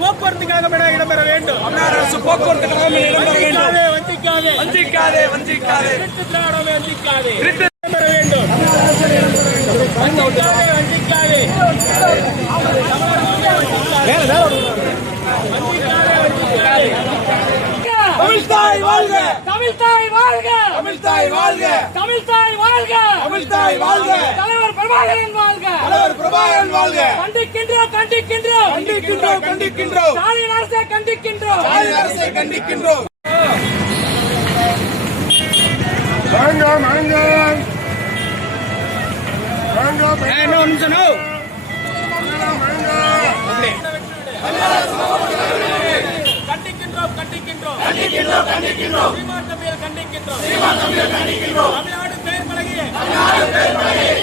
போக்குவரத்துக்காக இடம்பெற வேண்டும். அரசு போக்குவரத்துக்காக இடம்பெற வேண்டும். வஞ்சிக்காதே வஞ்சிக்காதே வஞ்சிக்காதே திராவிடமே வஞ்சிக்காதே இடம்பெற வேண்டும். வஞ்சிக்காதே வஞ்சிக்காதே தமிழ்தாய் வாழ்க, தமிழ்தாய் வாழ்க, தமிழ்தாய் வாழ்க, தமிழ்தாய் வாழ்க, தமிழ்தாய் வாழ்க, தலைவர் பிரபாகரன் வாழ்க, தலைவர் பிரபாகரன் வாழ்க. கண்டிக்கின்றோம் கண்டிக்கின்றோம் கண்டிக்கின்றோம் கண்டிக்கின்றோம் ஸ்டாலின் அரசை கண்டிக்கின்றோம். ஸ்டாலின் அரசை கண்டிக்கின்றோம். வாங்க வாங்க வாங்க என்ன ஒரு நிமிஷம் கண்டிக்கின்றோம் கண்டிக்கின்றோம் கண்டிக்கின்றோம் கண்டிக்கின்றோம் சீமான் தம்பியை கண்டிக்கின்றோம். கண்டிக்கின்றோம். தமிழ்நாடு பெயர் பலகையை